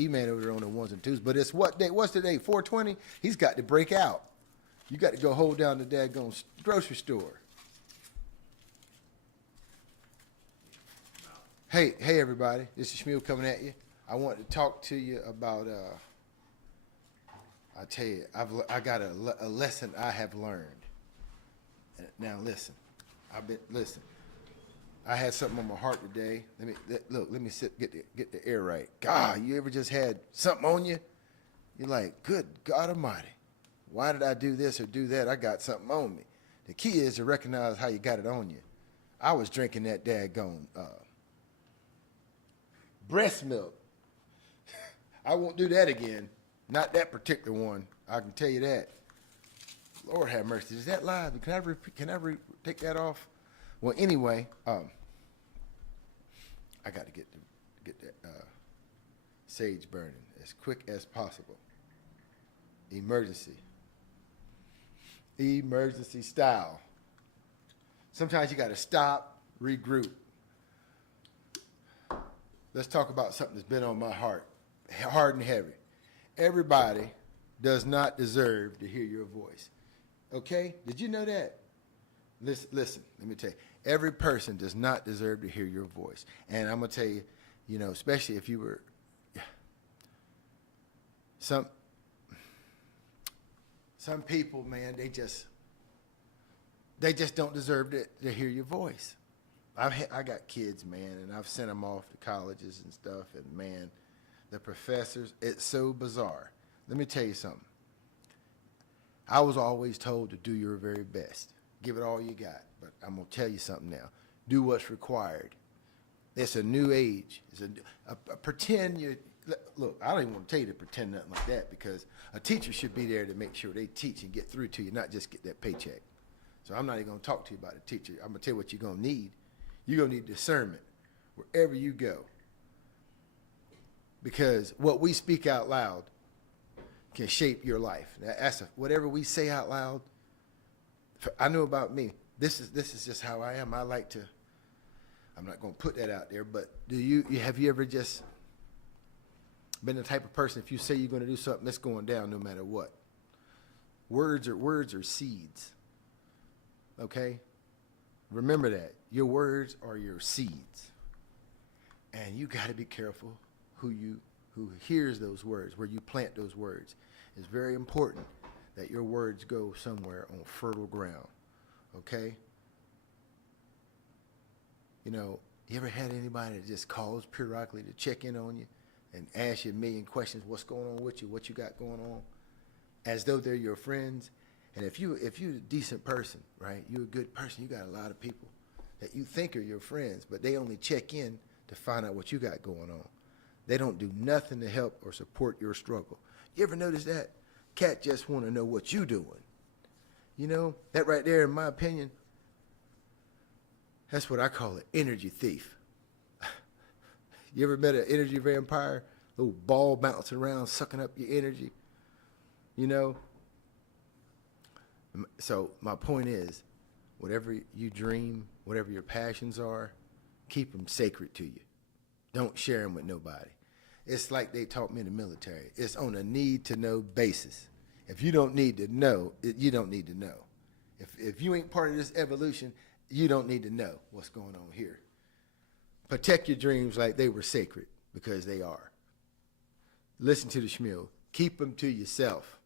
E-Man over there on the ones and twos. But it's what day? What's the day? 420? He's got to break out. You got to go hold down the daggone grocery store. Hey, everybody. This is Shmule coming at you. I want to talk to you about, I tell you, I got a lesson I have learned. Now listen, listen. I had something on my heart today. Let me get the air right. God, you ever just had something on you? You're like, good God Almighty, why did I do this or do that? I got something on me. The key is to recognize how you got it on you. I was drinking that daggone breast milk. I won't do that again. Not that particular one. I can tell you that. Lord have mercy. Is that live? Can I take that off? Well, anyway, I got to get that sage burning as quick as possible. Emergency style. Sometimes you got to stop, regroup. Let's talk about something that's been on my heart, hard and heavy. Everybody does not deserve to hear your voice. Okay? Did you know that? Listen, let me tell you. Every person does not deserve to hear your voice. And I'm going to tell you, especially if you were some people, man, they just don't deserve to hear your voice. I got kids, man, and I've sent them off to colleges and stuff, and man, the professors, it's so bizarre. Let me tell you something. I was always told to do your very best. Give it all you got. But I'm going to tell you something now. Do what's required. It's a new age. It's pretend you, look, I don't even want to tell you to pretend nothing like that, because a teacher should be there to make sure they teach and get through to you, not just get that paycheck. So I'm not even going to talk to you about a teacher. I'm going to tell you what you're going to need. You're going to need discernment wherever you go. Because what we speak out loud can shape your life. Now, whatever we say out loud, I know about me. This is just how I am. I'm not going to put that out there, but have you ever just been the type of person, if you say you're going to do something, that's going down no matter what? Words are seeds. Okay? Remember that. Your words are your seeds. And you got to be careful who hears those words, where you plant those words. It's very important that your words go somewhere on fertile ground. Okay? You ever had anybody that just calls periodically to check in on you and ask you a million questions, what's going on with you, what you got going on, as though they're your friends? And if you're a decent person, right, you're a good person, you got a lot of people that you think are your friends, but they only check in to find out what you got going on. They don't do nothing to help or support your struggle. You ever notice that? Cat just want to know what you doing. That right there, in my opinion, that's what I call an energy thief. You ever met an energy vampire? Little ball bouncing around, sucking up your energy. So my point is, whatever you dream, whatever your passions are, keep them sacred to you. Don't share them with nobody. It's like they taught me in the military. It's on a need-to-know basis. If you don't need to know, you don't need to know. If you ain't part of this evolution, you don't need to know what's going on here. Protect your dreams like they were sacred, because they are. Listen to the Shmule. Keep them to yourself.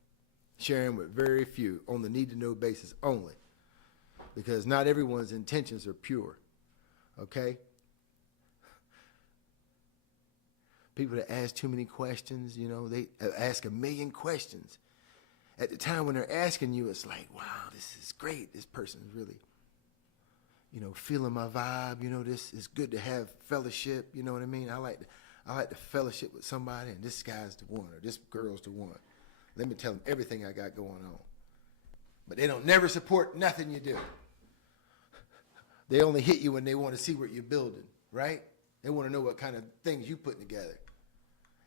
Share them with very few on the need-to-know basis only, because not everyone's intentions are pure. Okay? People that ask too many questions, they ask a million questions. At the time when they're asking you, it's like, wow, this is great. This person's really, feeling my vibe. This is good to have fellowship. You know what I mean? I like to fellowship with somebody, and this guy's the one, or this girl's the one. Let me tell them everything I got going on. But they don't never support nothing you do. They only hit you when they want to see what you're building, right? They want to know what kind of things you putting together.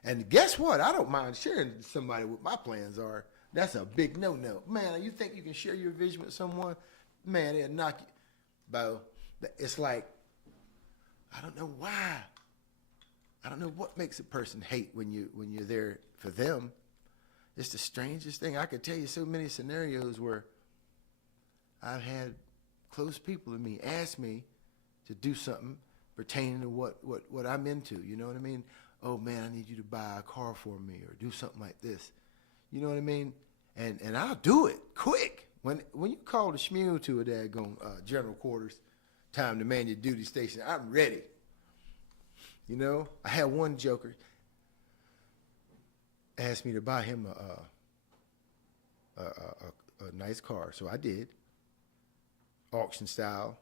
And guess what? I don't mind sharing somebody what my plans are. That's a big no-no. Man, you think you can share your vision with someone? Man, they'll knock you. Bo, it's like, I don't know why. I don't know what makes a person hate when you're there for them. It's the strangest thing. I could tell you so many scenarios where I've had close people to me ask me to do something pertaining to what I'm into. You know what I mean? Oh man, I need you to buy a car for me or do something like this. You know what I mean? And I'll do it quick. When you call the Shmule to a daggone general quarters, time to man your duty station, I'm ready. You know, I had one joker asked me to buy him a nice car, so I did. Auction style.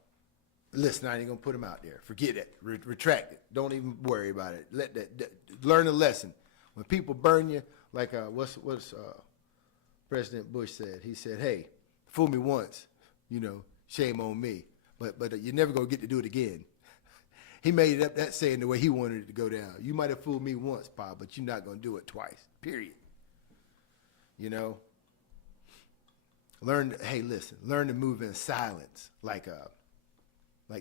Listen, I ain't gonna put him out there. Forget it. Retract it. Don't even worry about it. Learn a lesson. When people burn you, like what's President Bush said. He said, "Hey, fool me once, you know, shame on me. But you're never gonna get to do it again." He made it up that saying the way he wanted it to go down. You might have fooled me once, Pa, but you're not gonna do it twice. Period. You know. Learn to move in silence, like the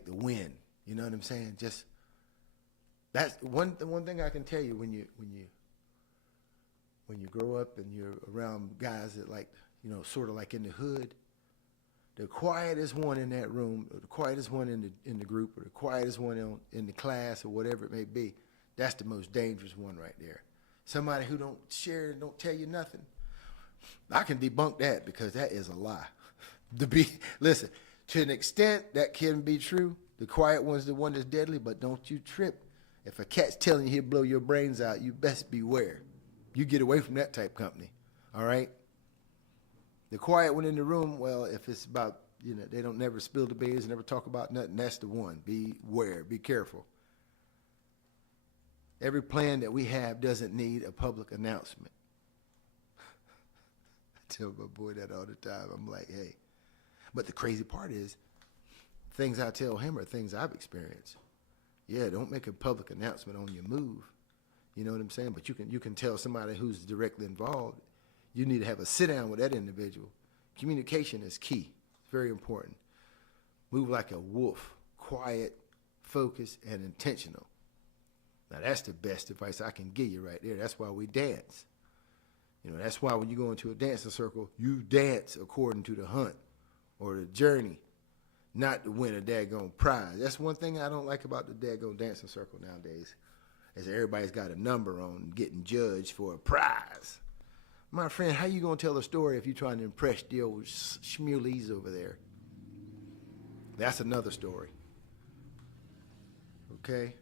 wind. You know what I'm saying? Just that's one thing I can tell you when you grow up and you're around guys that like, you know, sort of like in the hood. The quietest one in that room, or the quietest one in the group, or the quietest one in the class, or whatever it may be, that's the most dangerous one right there. Somebody who don't share and don't tell you nothing. I can debunk that because that is a lie. Listen, to an extent that can be true. The quiet one's the one that's deadly, but don't you trip. If a cat's telling you he'll blow your brains out, you best beware. You get away from that type company, all right? The quiet one in the room, well, if it's about, you know, they don't never spill the beans, never talk about nothing, that's the one. Beware, be careful. Every plan that we have doesn't need a public announcement. I tell my boy that all the time. I'm like, hey. But the crazy part is, things I tell him are things I've experienced. Yeah, don't make a public announcement on your move. You know what I'm saying? But you can tell somebody who's directly involved. You need to have a sit down with that individual. Communication is key. It's very important. Move like a wolf, quiet, focused, and intentional. Now that's the best advice I can give you right there. That's why we dance. You know, that's why when you go into a dancing circle, you dance according to the hunt or the journey, not to win a daggone prize. That's one thing I don't like about the daggone dancing circle nowadays, is everybody's got a number on getting judged for a prize. My friend, how you gonna tell a story if you're trying to impress the old Shmules over there? That's another story. Okay.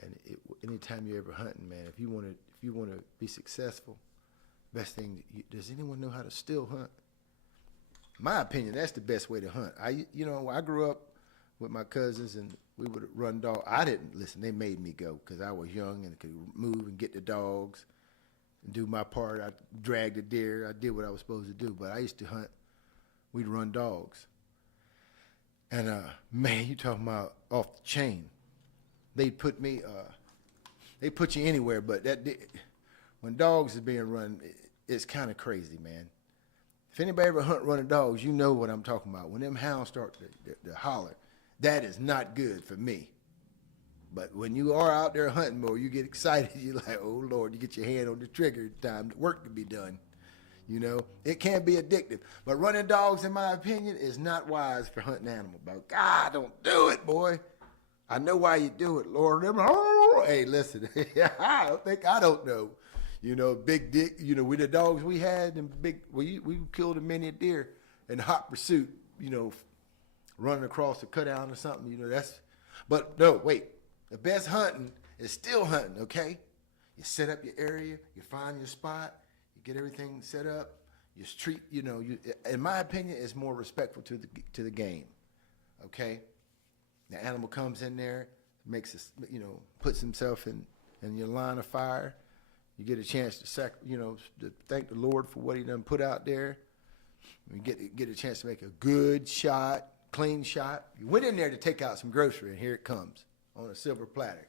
And anytime you're ever hunting, man, if you want to be successful, best thing. Does anyone know how to still hunt? My opinion, that's the best way to hunt. I grew up with my cousins and we would run dog. I didn't listen. They made me go because I was young and could move and get the dogs and do my part. I dragged the deer. I did what I was supposed to do. But I used to hunt. We'd run dogs. And man, you talking about off the chain. They put me. They put you anywhere, but when dogs is being run, it's kind of crazy, man. If anybody ever hunt running dogs, you know what I'm talking about. When them hounds start to holler, that is not good for me. But when you are out there hunting more, you get excited. You're like, oh, Lord, you get your hand on the trigger, time work to be done. You know, it can be addictive. But running dogs, in my opinion, is not wise for hunting animals. But God, don't do it, boy. I know why you do it, Lord. Hey, listen, I don't know. You know, big dick, you know, with the dogs we had, and we killed a many deer in hot pursuit, you know, running across the cutout or something, you know, but no, wait. The best hunting is still hunting, okay? You set up your area, you find your spot, you get everything set up, you treat, you know, in my opinion, it's more respectful to the game, okay? The animal comes in there, puts himself in your line of fire. You get a chance to thank the Lord for what he done put out there. You get a chance to make a good shot, clean shot. You went in there to take out some grocery, and here it comes on a silver platter.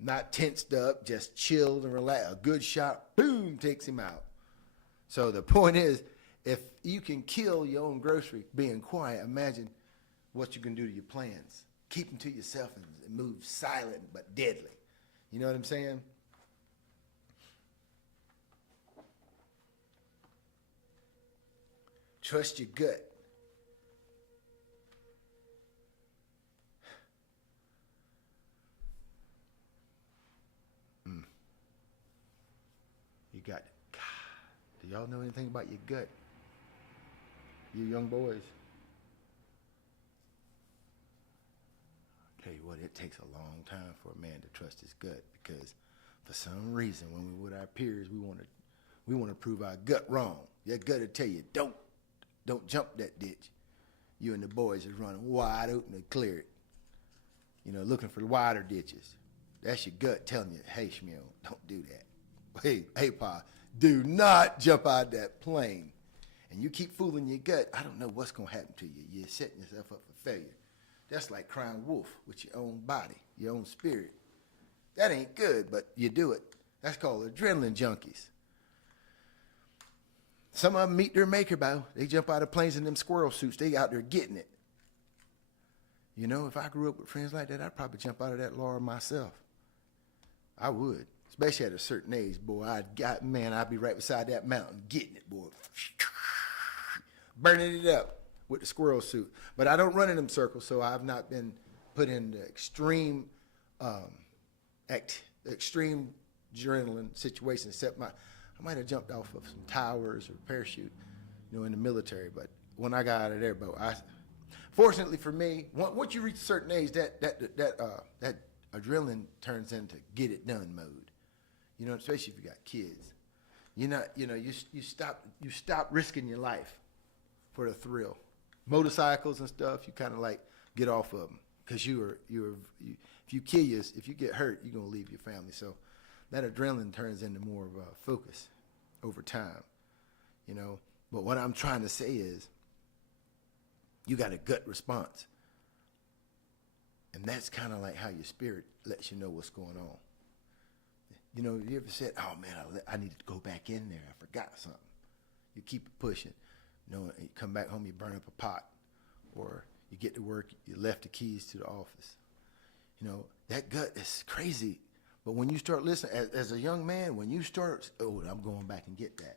not tensed up, just chilled and relaxed. A good shot, boom, takes him out. So the point is, if you can kill your own grocery being quiet, imagine what you can do to your plans. Keep them to yourself and move silent but deadly. You know what I'm saying? Trust your gut. You got, God, do y'all know anything about your gut? You young boys. Tell you what, it takes a long time for a man to trust his gut, because for some reason when we're with our peers, we want to prove our gut wrong. Your gut will tell you, don't jump that ditch. You and the boys is running wide open to clear it. You know, looking for wider ditches. That's your gut telling you, hey, Shmule, don't do that. Hey, Pa, do not jump out that plane. And you keep fooling your gut, I don't know what's going to happen to you. You're setting yourself up for failure. That's like crying wolf with your own body, your own spirit. That ain't good, but you do it. That's called adrenaline junkies. Some of them meet their maker, though. They jump out of planes in them squirrel suits. They out there getting it. You know, if I grew up with friends like that, I'd probably jump out of that lure myself. I would. Especially at a certain age, boy. I'd be right beside that mountain getting it, boy. Burning it up with the squirrel suit. But I don't run in them circles, so I've not been put in the extreme adrenaline situation, except I might have jumped off of some towers or parachute, in the military. But when I got out of there, fortunately for me, once you reach a certain age, that adrenaline turns into get it done mode. Especially if you got kids. You stop risking your life for the thrill. Motorcycles and stuff, you kind of like get off of them, because if you get hurt, you're gonna leave your family. So that adrenaline turns into more of a focus over time. But what I'm trying to say is, you got a gut response, and that's kind of like how your spirit lets you know what's going on. You ever said, oh man, I need to go back in there, I forgot something. You keep it pushing. You come back home, you burn up a pot, or you get to work, you left the keys to the office. That gut is crazy. But when you start listening, as a young man, when you start, I'm going back and get that.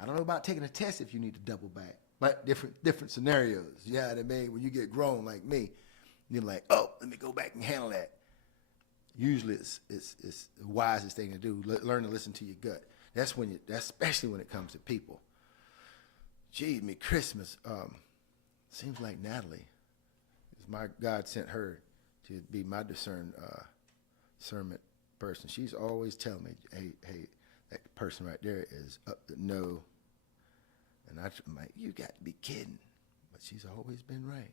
I don't know about taking a test if you need to double back, but different scenarios. You know what I mean? When you get grown like me, you're like, let me go back and handle that. Usually it's the wisest thing to do. Learn to listen to your gut. That's especially when it comes to people. Gee, Christmas, seems like Natalie, God sent her to be my discernment person. She's always telling me, hey, that person right there is up to no. And I'm like, you got to be kidding. But she's always been right.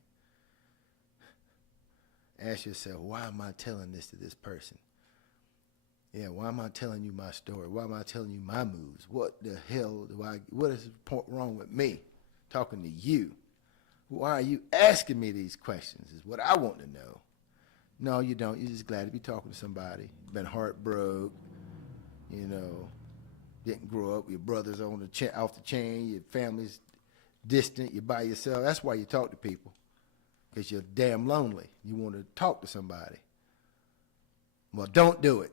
Ask yourself, why am I telling this to this person? Yeah, why am I telling you my story? Why am I telling you my moves? What the hell what is wrong with me talking to you? Why are you asking me these questions is what I want to know. No, you don't. You're just glad to be talking to somebody. You've been heartbroken, didn't grow up. Your brother's off the chain. Your family's distant. You're by yourself. That's why you talk to people. Because you're damn lonely. You want to talk to somebody. Well, don't do it.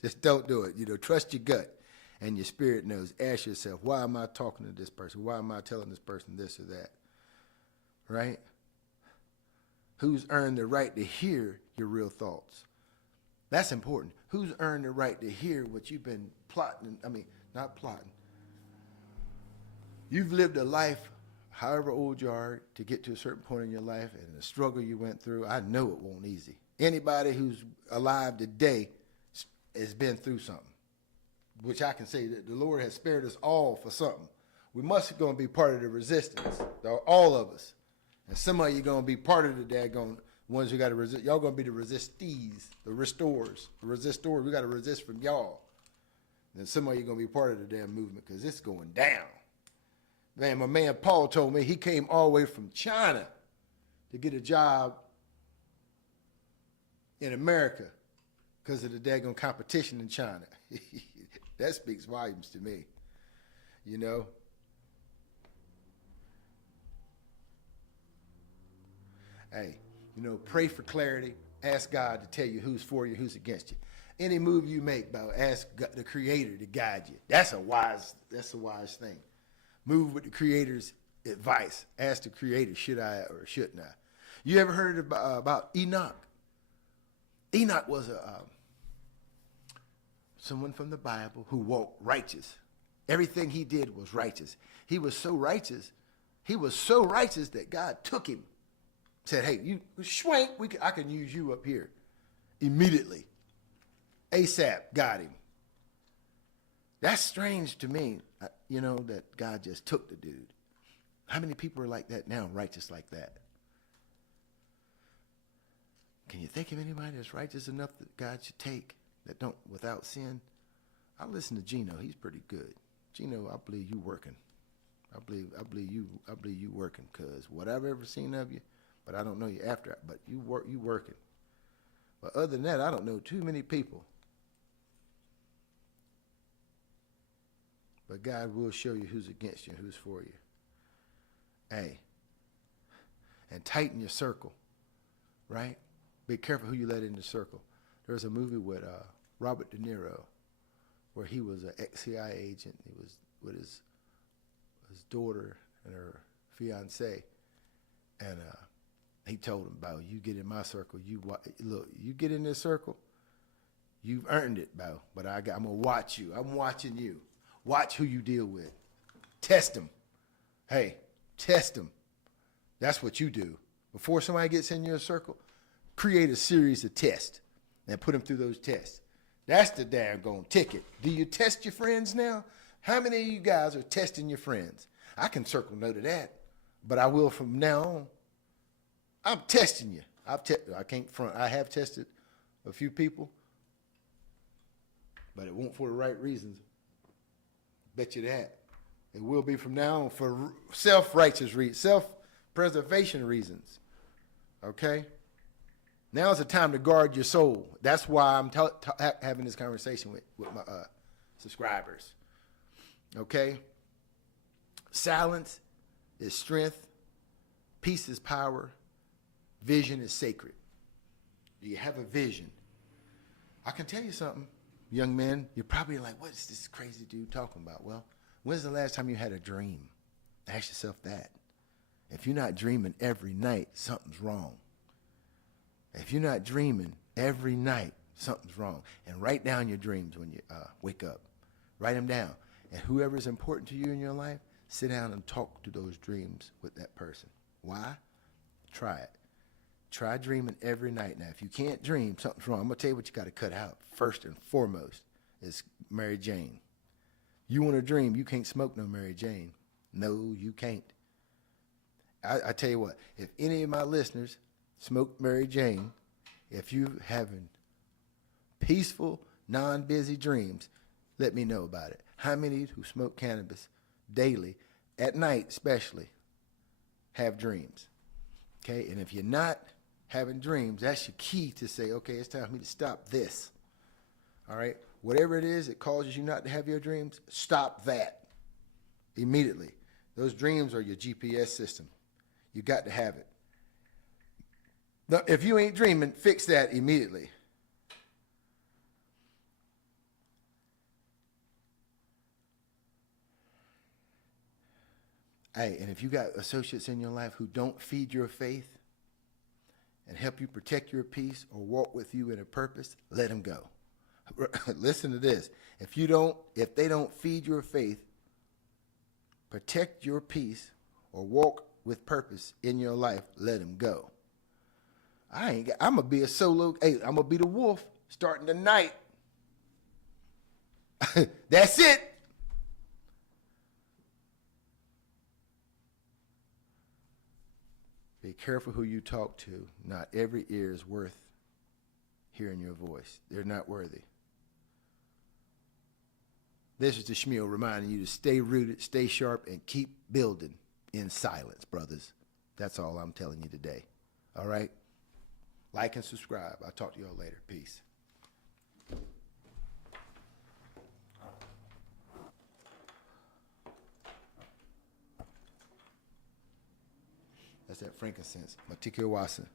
Just don't do it. Trust your gut, and your spirit knows. Ask yourself, why am I talking to this person? Why am I telling this person this or that? Right? Who's earned the right to hear your real thoughts? That's important. Who's earned the right to hear what you've been plotting? Not plotting. You've lived a life, however old you are, to get to a certain point in your life, and the struggle you went through, I know it won't easy. Anybody who's alive today has been through something, which I can say that the Lord has spared us all for something. We must going to be part of the resistance, all of us. And some of you going to be part of the daggone ones who got to resist. Y'all going to be the resistees, the restorers, the resistors. We got to resist from y'all. And some of you going to be part of the damn movement, because it's going down. Man, my man Paul told me he came all the way from China to get a job in America because of the daggone competition in China. That speaks volumes to me, you know. Hey, you know, pray for clarity. Ask God to tell you who's for you, who's against you. Any move you make, bro, ask God, the Creator to guide you. That's a wise thing. Move with the Creator's advice. Ask the Creator, should I or shouldn't I? You ever heard about Enoch? Enoch was someone from the Bible who walked righteous. Everything he did was righteous. He was so righteous that God took him. Said, hey, you swank, I can use you up here. Immediately. ASAP got him. That's strange to me, you know, that God just took the dude. How many people are like that now, righteous like that? Can you think of anybody that's righteous enough that God should take, that don't, without sin? I listen to Gino. He's pretty good. Gino, I believe you working. I believe you working, because what I've ever seen of you, but I don't know you after, but you working. But other than that, I don't know too many people. But God will show you who's against you and who's for you. Hey, and tighten your circle, right? Be careful who you let in the circle. There's a movie with Robert De Niro where he was an ex-CIA agent. He was with his daughter and her fiance, and he told him, "Bo, you get in my circle. You get in this circle. You've earned it, Bo. But I'm gonna watch you. I'm watching you. Watch who you deal with. Test them. Hey, test them. That's what you do. Before somebody gets in your circle, create a series of tests and put them through those tests. That's the daggone ticket. Do you test your friends now? How many of you guys are testing your friends? I can circle no to that, but I will from now on. I'm testing you. I can't front. I have tested a few people, but it won't for the right reasons. Bet you that. It will be from now on for self-righteous reasons, self-preservation reasons. Okay? Now is the time to guard your soul. That's why I'm having this conversation with my subscribers. Okay? Silence is strength. Peace is power. Vision is sacred. Do you have a vision? I can tell you something, young men. You're probably like, what is this crazy dude talking about? Well, when's the last time you had a dream? Ask yourself that. If you're not dreaming every night, something's wrong. If you're not dreaming every night, something's wrong. And write down your dreams when you wake up. Write them down. And whoever's important to you in your life, sit down and talk to those dreams with that person. Why? Try it. Try dreaming every night. Now, if you can't dream, something's wrong. I'm going to tell you what you got to cut out. First and foremost is Mary Jane. You want to dream, you can't smoke no Mary Jane. No, you can't. I tell you what, if any of my listeners smoke Mary Jane, if you're having peaceful, non-busy dreams, let me know about it. How many who smoke cannabis daily, at night especially, have dreams? Okay, and if you're not having dreams, that's your key to say, okay, it's time for me to stop this. All right, whatever it is that causes you not to have your dreams, stop that immediately. Those dreams are your GPS system. You got to have it. Now, if you ain't dreaming, fix that immediately. Hey, and if you got associates in your life who don't feed your faith and help you protect your peace or walk with you in a purpose, let them go. Listen to this. If they don't feed your faith, protect your peace, or walk with purpose in your life, let them go. I'm going to be a solo. Hey, I'm going to be the wolf starting tonight. That's it. Be careful who you talk to. Not every ear is worth hearing your voice. They're not worthy. This is the Shmule reminding you to stay rooted, stay sharp, and keep building in silence, brothers. That's all I'm telling you today. All right? Like and subscribe. I'll talk to y'all later. Peace. That's that frankincense. Matikawasa.